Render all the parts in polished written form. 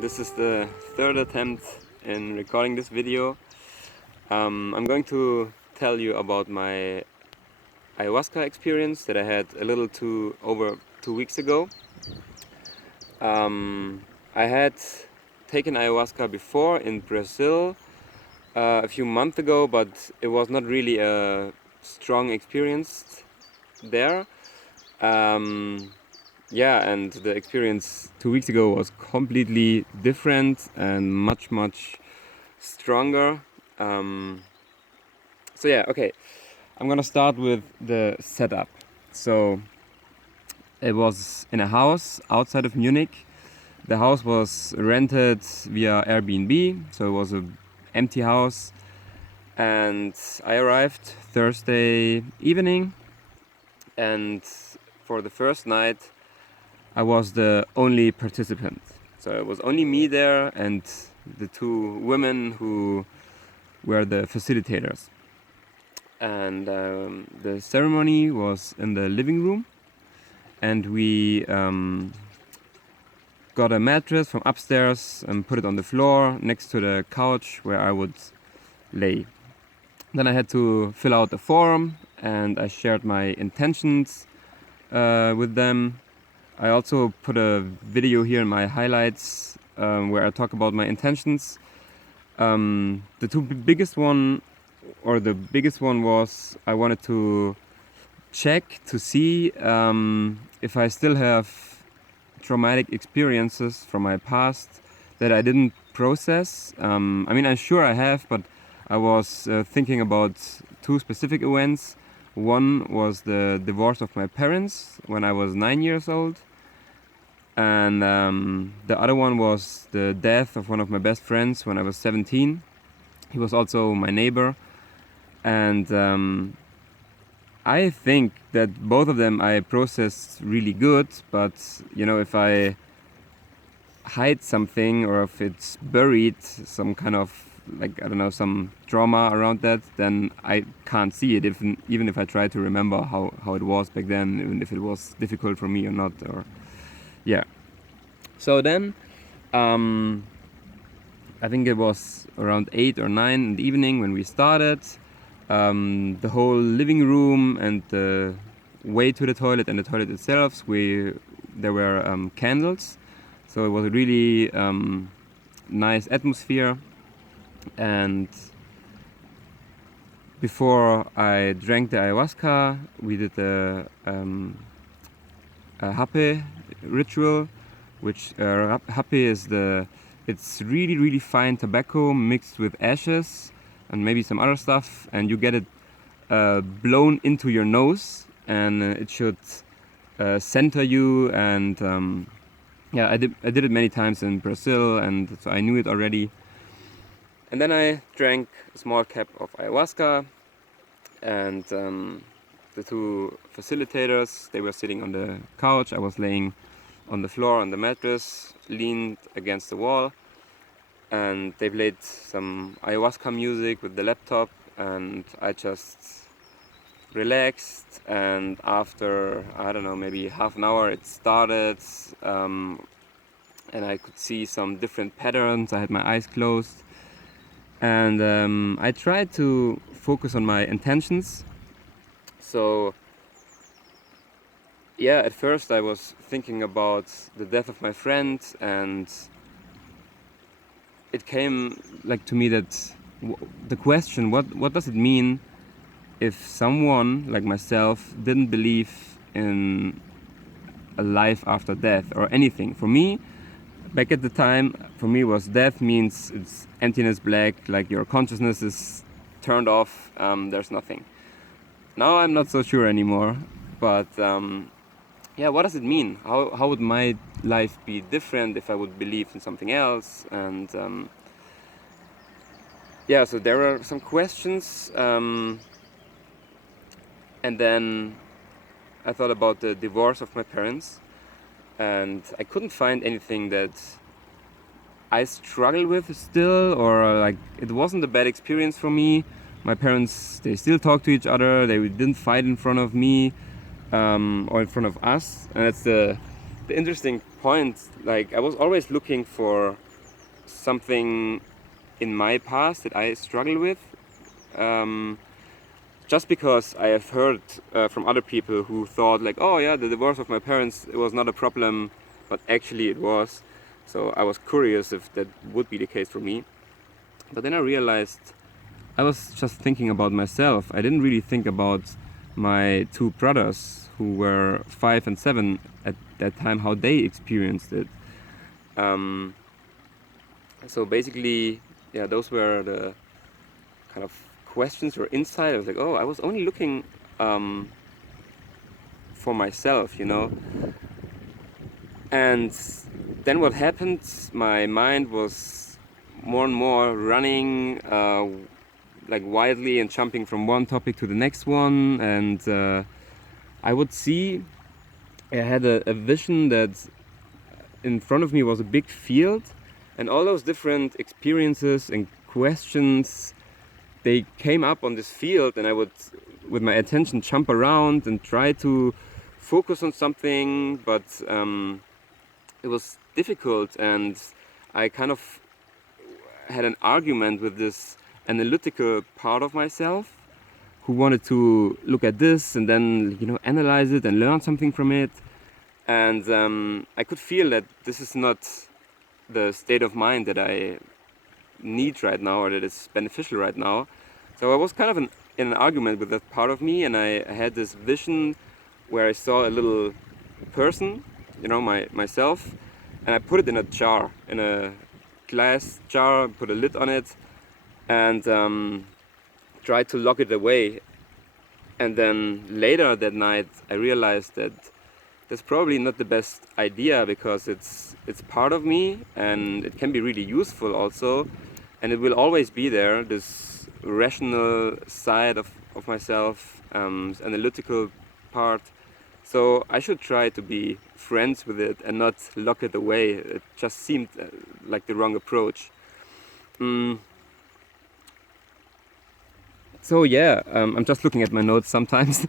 This is the third attempt in recording this video. I'm going to tell you about my ayahuasca experience that I had over 2 weeks ago. I had taken ayahuasca before in Brazil a few months ago, but it was not really a strong experience there. And the experience 2 weeks ago was completely different and much stronger. Okay, I'm gonna start with the setup. So it was in a house outside of Munich. The house was rented via Airbnb, so it was an empty house. And I arrived Thursday evening, and for the first night I was the only participant. So it was only me there and the two women who were the facilitators. And the ceremony was in the living room, and we got a mattress from upstairs and put it on the floor next to the couch where I would lay. Then I had to fill out a form, and I shared my intentions with them. I also put a video here in my highlights where I talk about my intentions. The biggest one was I wanted to check to see if I still have traumatic experiences from my past that I didn't process. I'm sure I have, but I was thinking about two specific events. One was the divorce of my parents when I was 9 years old. And the other one was the death of one of my best friends when I was 17. He was also my neighbor. And I think that both of them I processed really good. But, if I hide something or if it's buried, some kind of, some trauma around that, then I can't see it, even if I try to remember how it was back then, even if it was difficult for me or not. So then, I think it was around 8 or 9 in the evening when we started. The whole living room and the way to the toilet and the toilet itself, there were candles. So it was a really nice atmosphere. And before I drank the ayahuasca, we did a hape ritual, which hape is it's really fine tobacco mixed with ashes and maybe some other stuff, and you get it blown into your nose, and it should center you. And I did it many times in Brazil, and so I knew it already. And then I drank a small cup of ayahuasca, and the two facilitators, they were sitting on the couch. I was laying on the floor on the mattress, leaned against the wall, and they played some ayahuasca music with the laptop, and I just relaxed. And after, maybe half an hour it started, and I could see some different patterns. I had my eyes closed, and I tried to focus on my intentions. So at first I was thinking about the death of my friend, and it came to me that the question, what does it mean if someone like myself didn't believe in a life after death or anything? For me, back at the time, was death means it's emptiness, black, like your consciousness is turned off, there's nothing. Now I'm not so sure anymore, but what does it mean? How would my life be different if I would believe in something else? And so there are some questions, and then I thought about the divorce of my parents, and I couldn't find anything that I struggle with still, or it wasn't a bad experience for me. My parents, they still talk to each other. They didn't fight in front of me or in front of us, and that's the interesting point. I was always looking for something in my past that I struggle with. Just because I have heard from other people who thought like, oh yeah, the divorce of my parents, it was not a problem, but actually it was. So I was curious if that would be the case for me. But then I realized I was just thinking about myself. I didn't really think about my two brothers who were 5 and 7 at that time, how they experienced it. So basically, yeah, those were the kind of questions or insight. I was like, oh, I was only looking for myself, you know. And then what happened, my mind was more and more running like wildly and jumping from one topic to the next one. And I would see, I had a vision that in front of me was a big field, and all those different experiences and questions, they came up on this field, and I would, with my attention, jump around and try to focus on something, but it was difficult, and I kind of had an argument with this analytical part of myself who wanted to look at this and then, you know, analyze it and learn something from it. And I could feel that this is not the state of mind that I need right now, or that is beneficial right now. So I was kind of in an argument with that part of me, and I had this vision where I saw a little person, you know, myself, and I put it in a jar, in a glass jar, put a lid on it, and tried to lock it away. And then later that night I realized that that's probably not the best idea, because it's part of me, and it can be really useful also, and it will always be there, this rational side of myself, analytical part. So I should try to be friends with it and not lock it away. It just seemed like the wrong approach. So yeah, I'm just looking at my notes sometimes.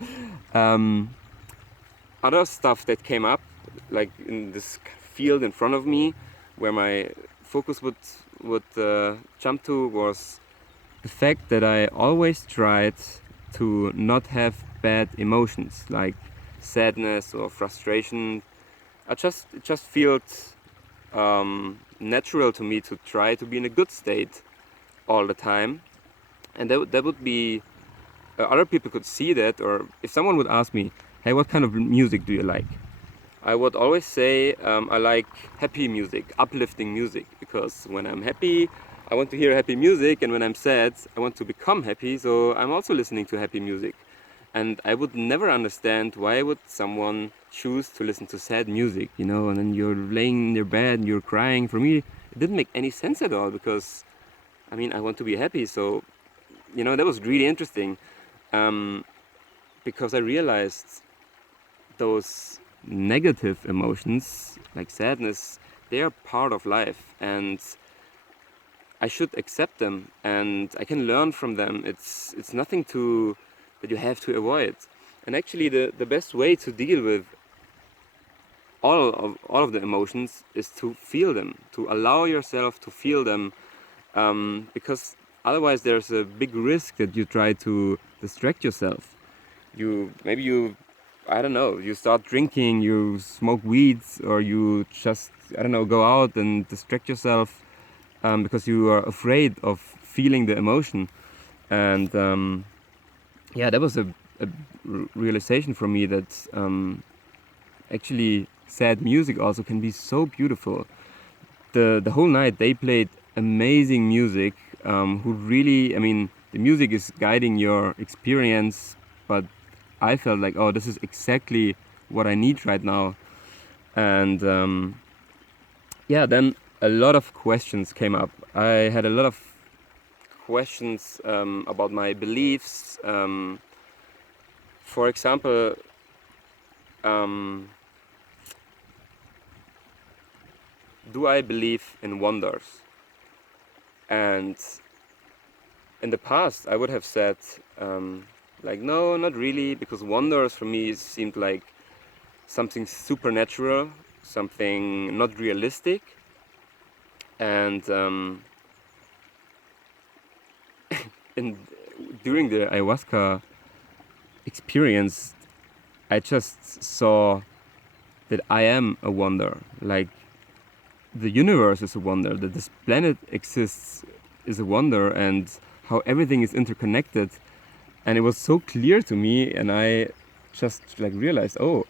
Other stuff that came up, like in this field in front of me, where my focus would jump to, was the fact that I always tried to not have bad emotions like sadness or frustration. It just felt natural to me to try to be in a good state all the time, and that would be other people could see that. Or if someone would ask me, hey, what kind of music do you like? I would always say I like happy music, uplifting music, because when I'm happy, I want to hear happy music, and when I'm sad, I want to become happy, so I'm also listening to happy music. And I would never understand why would someone choose to listen to sad music, you know, and then you're laying in your bed and you're crying. For me, it didn't make any sense at all, because, I mean, I want to be happy, so, you know, that was really interesting, because I realized those negative emotions, like sadness, they are part of life, and I should accept them, and I can learn from them. It's nothing that you have to avoid. And actually the best way to deal with all of the emotions is to feel them, to allow yourself to feel them, because otherwise there's a big risk that you try to distract yourself. Maybe I don't know, you start drinking, you smoke weeds, or you just, I don't know, go out and distract yourself because you are afraid of feeling the emotion. And yeah, that was a realization for me that actually sad music also can be so beautiful. The whole night they played amazing music, who really, I mean, the music is guiding your experience, but I felt like, oh, this is exactly what I need right now. And yeah, then a lot of questions came up. I had a lot of questions about my beliefs. For example, do I believe in wonders? And in the past, I would have said, like, no, not really, because wonders for me seemed like something supernatural, something not realistic. And in during the ayahuasca experience, I just saw that I am a wonder. Like, the universe is a wonder, that this planet exists is a wonder, and how everything is interconnected. And it was so clear to me, and I just like realized, oh,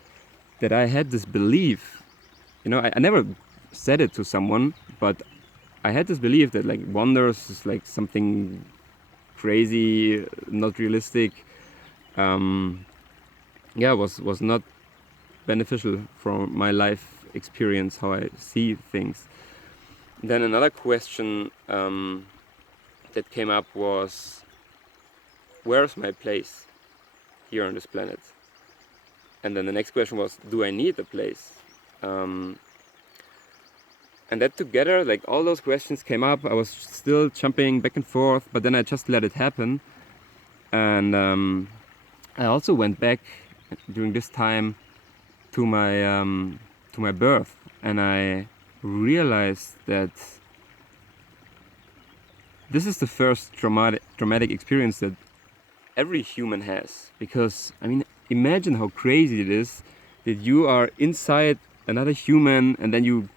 that I had this belief. I never said it to someone, but I had this belief that like wonders is like something crazy, not realistic. Was not beneficial for my life experience, how I see things. Then another question that came up was, where's my place here on this planet? And then the next question was, do I need a place? And that together, like all those questions came up. I was still jumping back and forth, but then I just let it happen. And I also went back during this time to my birth, and I realized that this is the first traumatic experience that every human has. Because I mean, imagine how crazy it is that you are inside another human, and then you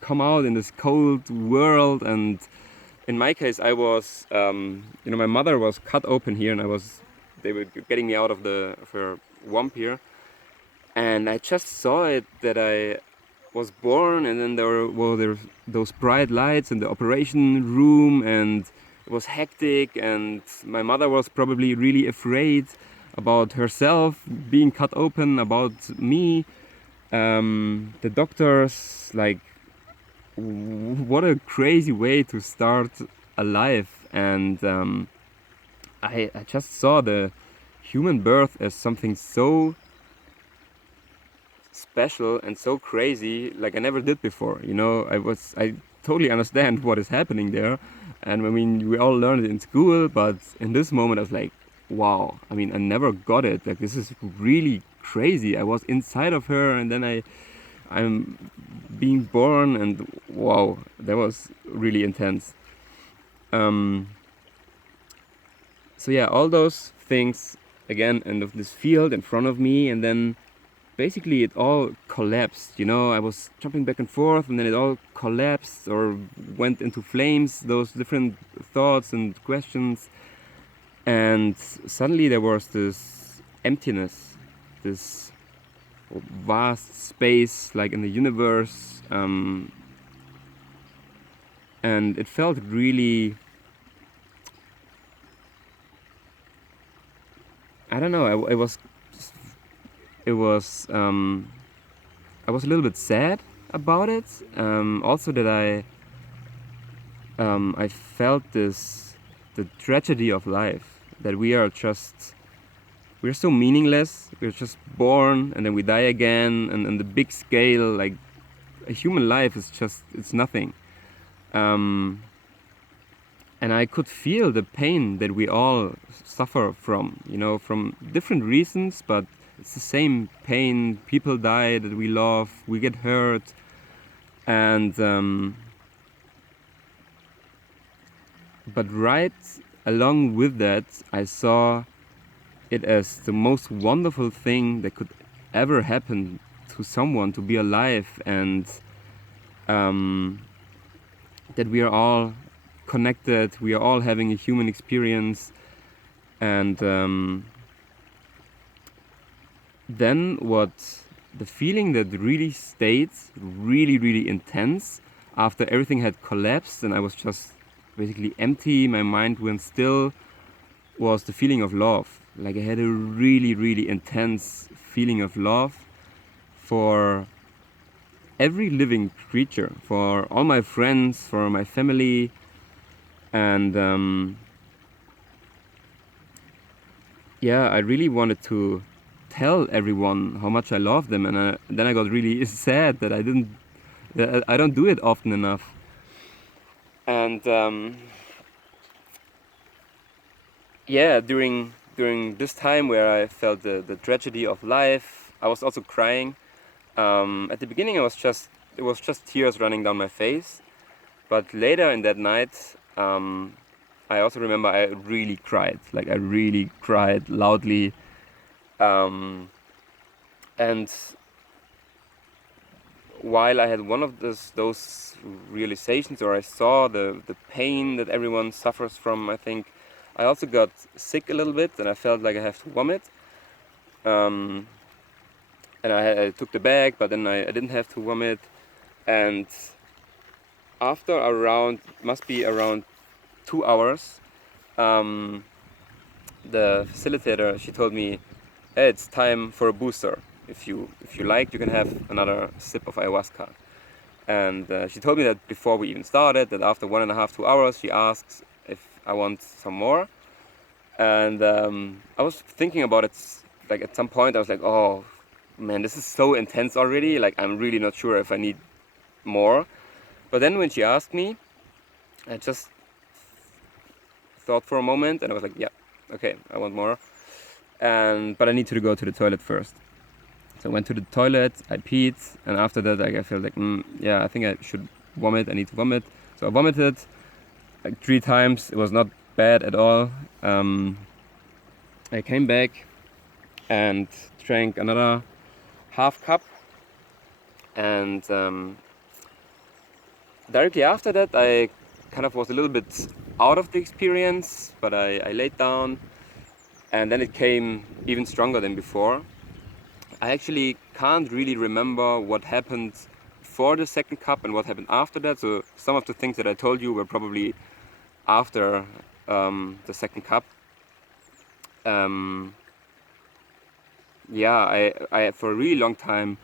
come out in this cold world. And in my case, I was, my mother was cut open here, and they were getting me out of her womb here, and I just saw it, that I was born, and then there were those bright lights in the operation room, and it was hectic, and my mother was probably really afraid about herself being cut open, about me. The doctors, like, what a crazy way to start a life. And I just saw the human birth as something so special and so crazy, like I never did before. I totally understand what is happening there, and I mean, we all learned it in school, but in this moment I was like, wow, I mean, I never got it. Like, this is really crazy. I was inside of her, and then I'm being born, and wow, that was really intense. So yeah, all those things again, and of this field in front of me, and then basically it all collapsed. I was jumping back and forth, and then it all collapsed or went into flames, those different thoughts and questions. And suddenly there was this emptiness, this vast space, like in the universe, and it felt really, I don't know, I was a little bit sad about it. Also that I felt the tragedy of life, that we're so meaningless. We're just born, and then we die again, and on the big scale, like, a human life is it's nothing. And I could feel the pain that we all suffer from, from different reasons, but it's the same pain. People die that we love, we get hurt, and but right along with that, I saw it as the most wonderful thing that could ever happen to someone, to be alive, and that we are all connected, we are all having a human experience. And then the feeling that really stayed really, really intense after everything had collapsed and I was just basically empty, my mind went still, was the feeling of love. Like, I had a really, really intense feeling of love for every living creature, for all my friends, for my family. And I really wanted to tell everyone how much I love them, and then I got really sad that I don't do it often enough. And during this time where I felt the tragedy of life, I was also crying. At the beginning, it was just tears running down my face, But later in that night, I also remember I really cried. Like I really cried loudly. And while I had one of those realizations, or I saw the pain that everyone suffers from, I think I also got sick a little bit, and I felt like I have to vomit. And I took the bag, but then I didn't have to vomit. And after must be around 2 hours, the facilitator, she told me, hey, it's time for a booster. If you like, you can have another sip of ayahuasca. And she told me that before we even started, that after 1.5, 2 hours, she asks if I want some more. And I was thinking about it, like at some point I was like, oh man, this is so intense already, like I'm really not sure if I need more. But then when she asked me, I just thought for a moment, and I was like, yeah, okay, I want more. But I need to go to the toilet first. So I went to the toilet, I peed, and after that I felt like, yeah, I think I should vomit, I need to vomit. So I vomited like 3 times, it was not bad at all. I came back and drank another half cup, and directly after that I kind of was a little bit out of the experience, but I laid down, and then it came even stronger than before. I actually can't really remember what happened before the second cup and what happened after that, so some of the things that I told you were probably after the second cup. Yeah, I for a really long time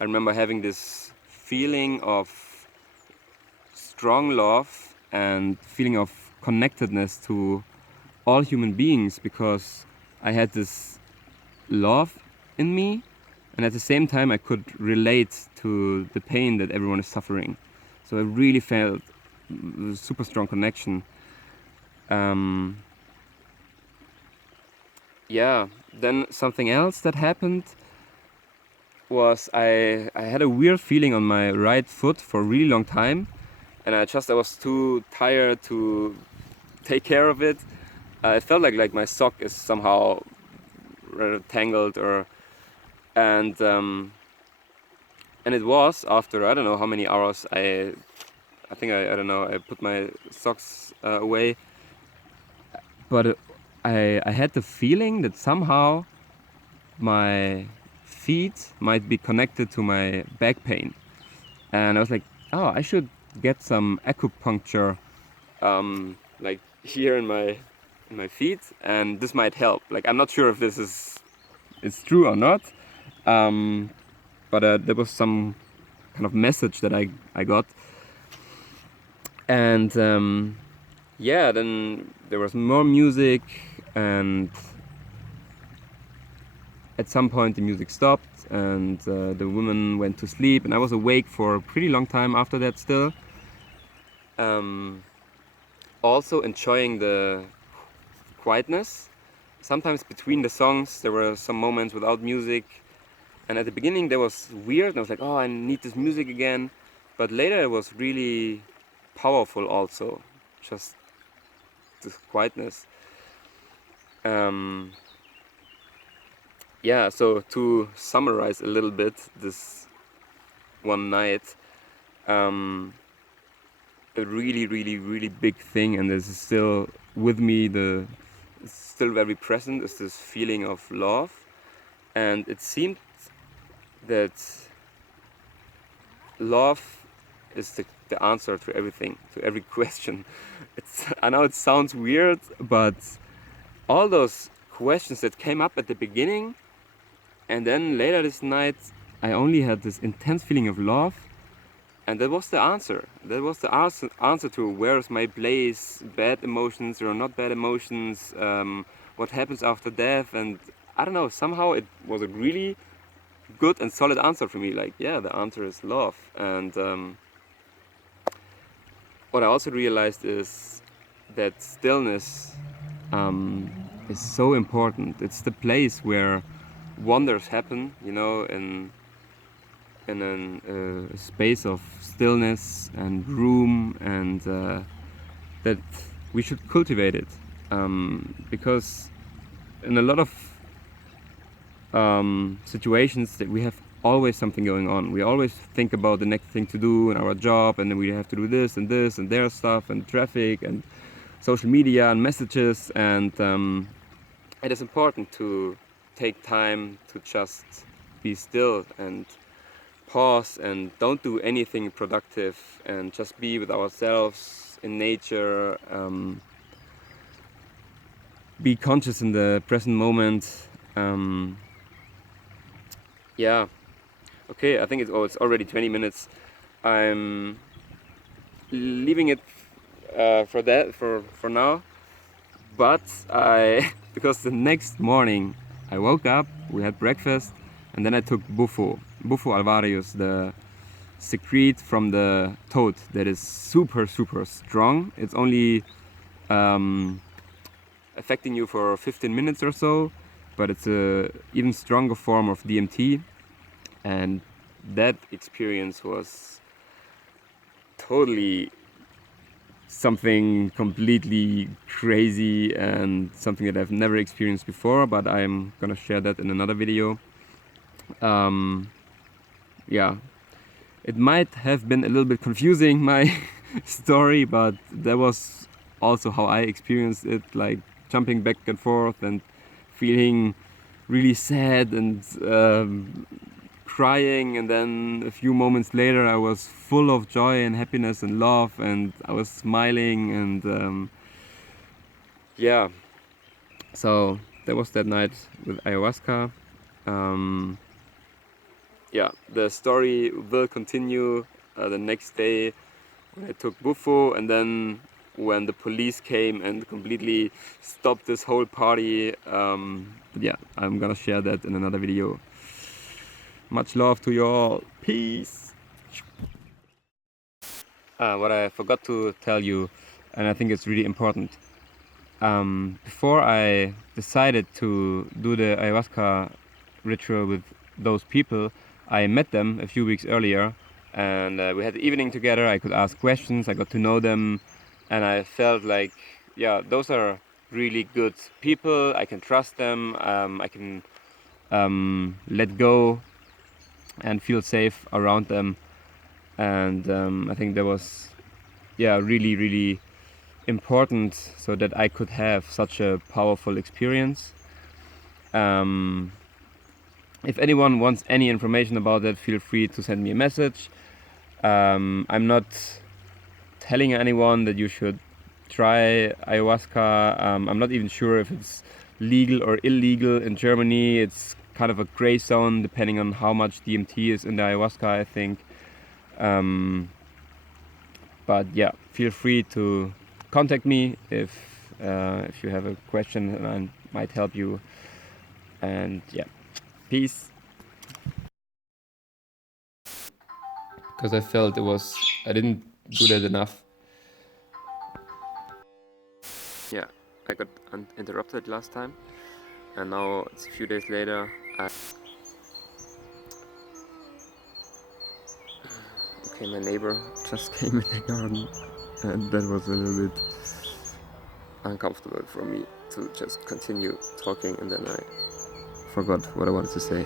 I remember having this feeling of strong love and feeling of connectedness to all human beings, because I had this love in me, and at the same time I could relate to the pain that everyone is suffering. So I really felt a super strong connection. Yeah, then something else that happened was I had a weird feeling on my right foot for a really long time, and I was too tired to take care of it. It felt like my sock is somehow tangled, and it was after I don't know how many hours I think I don't know, I put my socks away, but I had the feeling that somehow my feet might be connected to my back pain, and I was like, oh, I should get some acupuncture like here in my feet, and this might help. Like I'm not sure if this is true or not, but there was some kind of message that I got, and yeah, then there was more music, and at some point the music stopped, and the woman went to sleep, and I was awake for a pretty long time after that still. Also enjoying the quietness. Sometimes between the songs there were some moments without music, and at the beginning that was weird, and I was like, oh, I need this music again. But later it was really powerful also, just this quietness. Yeah, so to summarize a little bit this one night, a really, really, really big thing, and this is still with me, it's still very present, is this feeling of love. And it seemed that love is the answer to everything, to every question. I know it sounds weird, but all those questions that came up at the beginning, and then later this night I only had this intense feeling of love, and that was the answer. That was the answer to where is my place, bad emotions or not bad emotions, what happens after death. And I don't know, somehow it was a really good and solid answer for me. Like, yeah, the answer is love. And what I also realized is that stillness is so important. It's the place where wonders happen, you know, in a space of stillness and room, and that we should cultivate it, because in a lot of situations that we have always something going on. We always think about the next thing to do in our job, and then we have to do this and their stuff and traffic and social media and messages, and it is important to take time to just be still and pause and don't do anything productive and just be with ourselves in nature, be conscious in the present moment. Yeah, okay, I think it's already 20 minutes. I'm leaving it for now, but because the next morning I woke up, we had breakfast, and then I took Bufo Alvarius, the secrete from the toad that is super strong. It's only affecting you for 15 minutes or so, but it's a even stronger form of DMT, and that experience was totally something completely crazy and something that I've never experienced before, but I'm gonna share that in another video. Yeah, it might have been a little bit confusing, my story, but that was also how I experienced it, like jumping back and forth and feeling really sad and crying, and then a few moments later I was full of joy and happiness and love, and I was smiling, and yeah, so that was that night with ayahuasca. Yeah, the story will continue the next day when I took Bufo, and then when the police came and completely stopped this whole party. But yeah, I'm gonna share that in another video. Much love to you all. Peace. What I forgot to tell you, and I think it's really important. Before I decided to do the ayahuasca ritual with those people, I met them a few weeks earlier, and we had the evening together. I could ask questions, I got to know them, and I felt like, yeah, those are really good people. I can trust them. I can let go and feel safe around them, and I think that was, yeah, really important, so that I could have such a powerful experience. If anyone wants any information about that, feel free to send me a message. I'm not telling anyone that you should try ayahuasca. I'm not even sure if it's legal or illegal in Germany. It's kind of a gray zone depending on how much DMT is in the ayahuasca, I think. But yeah, feel free to contact me if you have a question, and I might help you. And yeah, peace. Because I felt I didn't do that enough. Yeah, I got interrupted last time, and now it's a few days later. Okay, my neighbor just came in the garden, and that was a little bit uncomfortable for me to just continue talking, and then I forgot what I wanted to say.